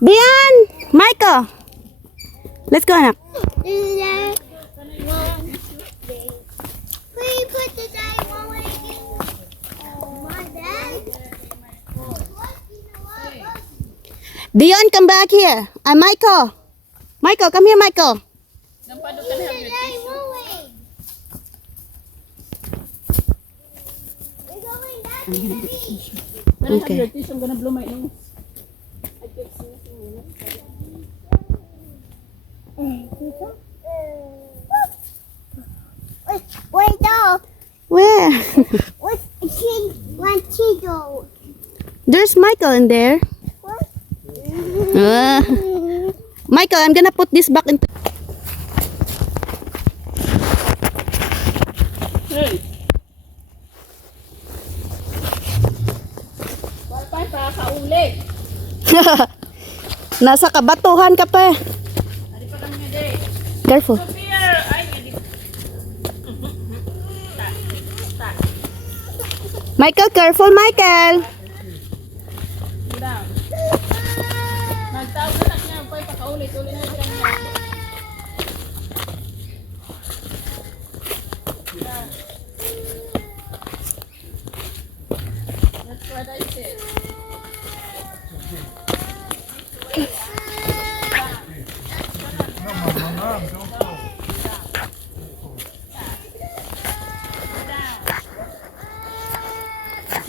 Bian! Michael! Let's go, anak. Dion, come back here. Michael. Michael, come here, Michael. Okay. I'm gonna blow my nose. Wait, dog. Where? What's one cheeto? There's Michael in there. What? Michael, I'm gonna put this back into... Hey! Bye-bye pa, kauli. Nasa kabatuhan ka pa. Ari pa lang niya, day. Careful. Here! Ay, hindi. Michael, careful, Michael. Down. Nagtawag na niya, pa paulit. Ulit na siya niya. That's what I said.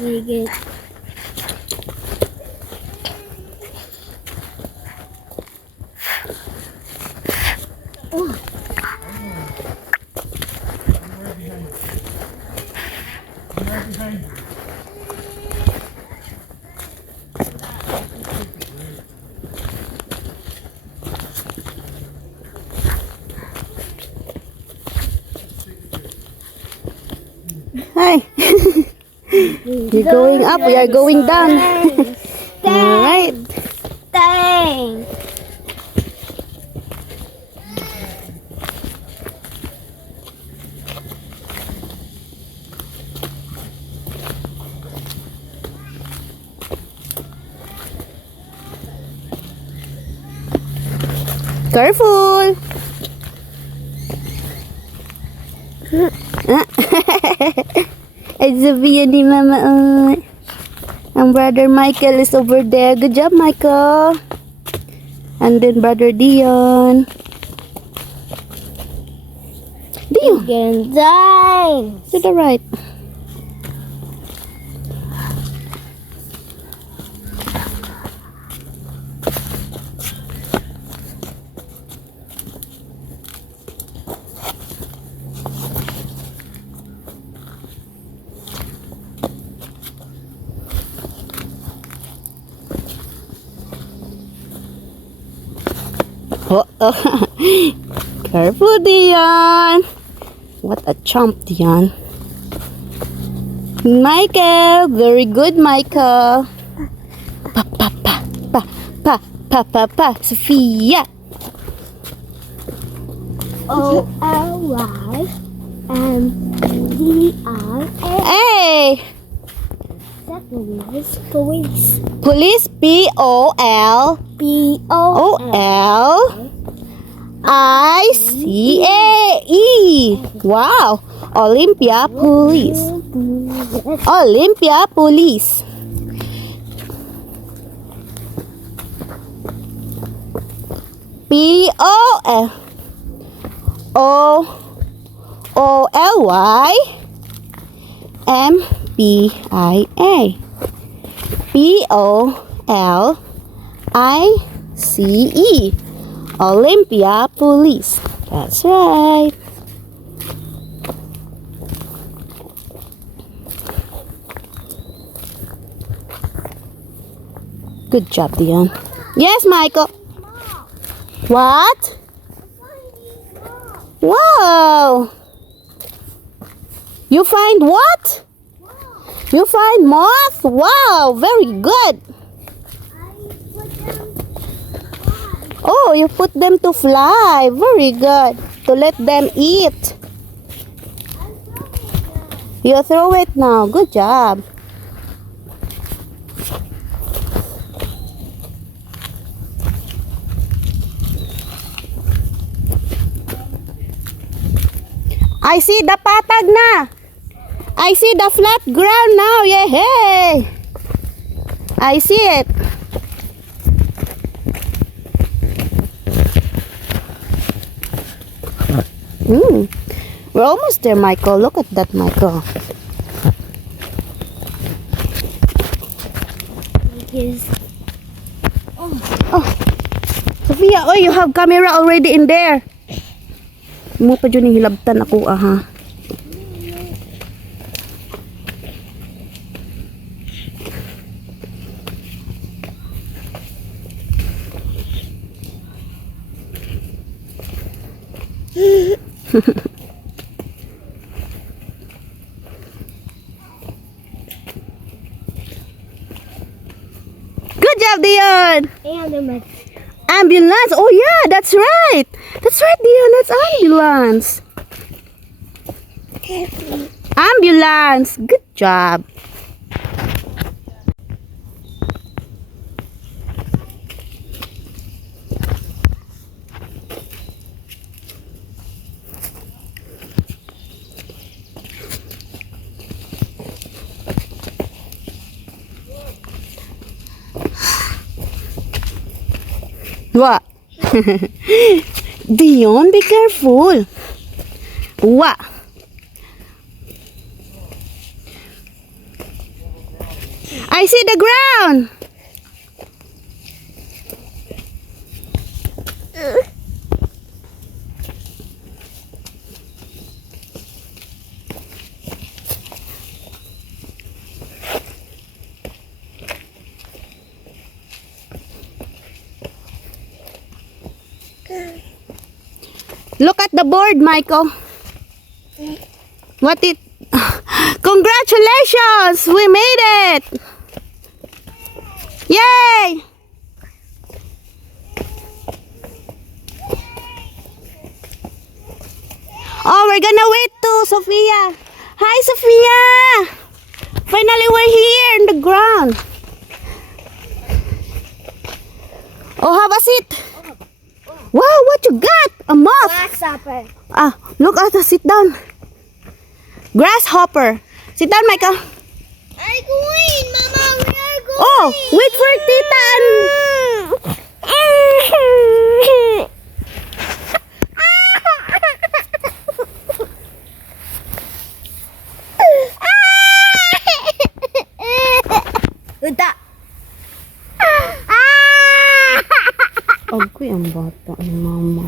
Very good. Hi. You're going up, we are going down. Alright. Thanks. Careful. It's a view ni Mama. And brother Michael is over there. Good job, Michael. And then brother Dion. Dion, Again, thanks. to the right. Oh, careful, Dion. What a chump, Dion. Michael, very good, Michael. Pa pa pa pa pa pa pa pa. Sophia. O-L-Y-M-D-I-A. Hey, Police. Police. police. P-O-L-O-L. I-C-A-E. Wow. Olympia Police. Olympia Police. P-O-L-Y-M-P-I-A. P-O-L-I-C-E. Olympia Police. That's right. Good job, Dion. Yes, Michael. What? Wow. You find what? You find moth? Wow, very good. Oh, you put them to fly. Very good. To let them eat. You throw it now. Good job. I see the patag na. I see the flat ground now. Yay! I see it. We're almost there, Michael. Look at that, Michael. Oh, Sophia, oh, you have camera already in there. Mo pa dyan yung hilabtan ako, aha. Good job, Dion. Ambulance. Oh yeah, that's right. That's right, Dion. That's ambulance. Ambulance. Good job. What? Dion, be careful. What? I see the ground. Look at the board, Michael. What it? Congratulations! We made it! Yay! Oh, we're gonna wait too, Sophia. Hi, Sophia! Finally, we're here in the ground. Oh, have a seat. Wow, what you got? A moth. Grasshopper. Ah, look at the sit down. Grasshopper. Sit down, Michael. I'm going, Mama. We are going. Oh, wait for Tita. Uda. Agoy ang bata ni Mama.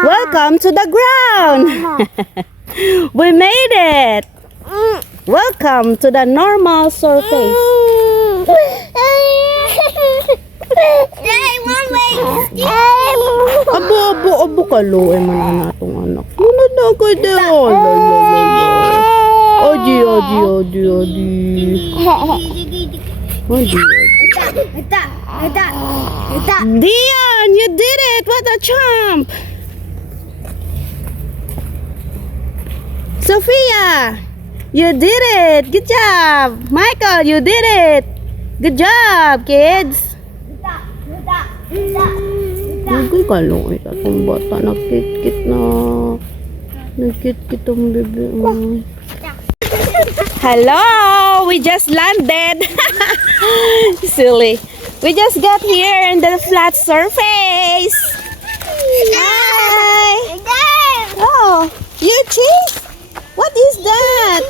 Welcome to the ground. We made it. Welcome to the normal surface. Abo kalo ay man atong anak. Wala na ko daw. Odi. Dion, you did it! What a champ! Sophia, you did it! Good job! Michael, you did it! Good job, kids! Nagay ka lang ay tatong bata. Nagkit-kit na. Nagkit-kit ang bebe. Hello! We just landed! Silly. We just got here in the flat surface. Hi! Oh, you cheese? What is that?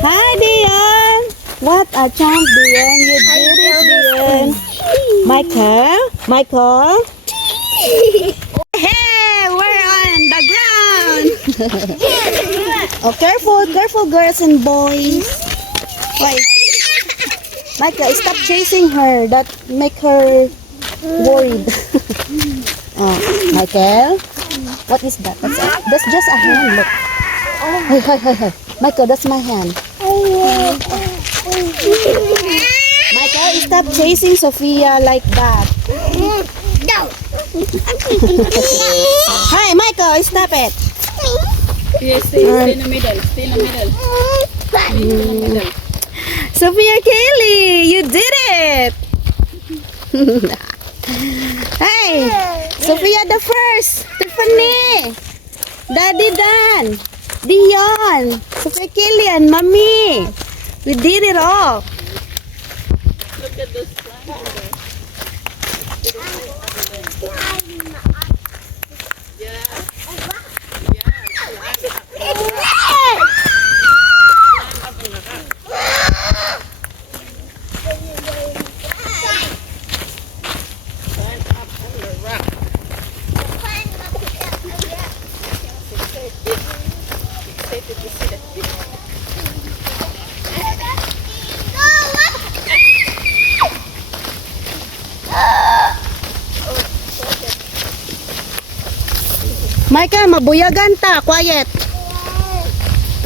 Hi, Dion. What a champ, Dion. You did it, Dion. Michael. Hey, we're on the ground. Oh, careful, girls and boys. Wait. Michael, stop chasing her. That make her worried. Oh, Michael, what is that? That's just a hand. Look. Hey. Michael, that's my hand. Michael, stop chasing Sophia like that. No. Hi, Michael, stop it. Yes, stay in the middle. Stay in the middle. Sophia Kaylee, you did it! Hey, Sophia the first. Tiffany, Daddy Dan, Dion, Sophia Kaylee, and Mommy. We did it all. Look at those plants. Micah, mabuyagan ta. Quiet.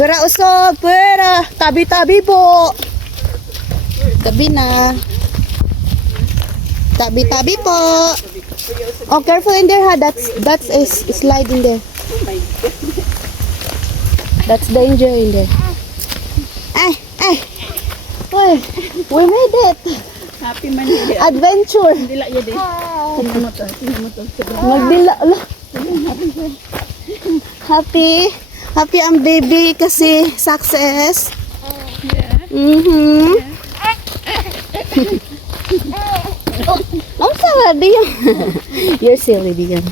Pera usog. Pera. Tabi-tabi po. Tabi na. Tabi-tabi po. Oh, careful in there ha. That's a slide in there. Oh my goodness. That's danger in there. Ay, ay. Uy, we made it. Happy man yun. Adventure. Dila yun eh. Tingnan mo to. Tingnan mo to. Magdila. Happy. Happy ang baby kasi success. Yeah. Oh, sawa, Dion. You're silly, Dion.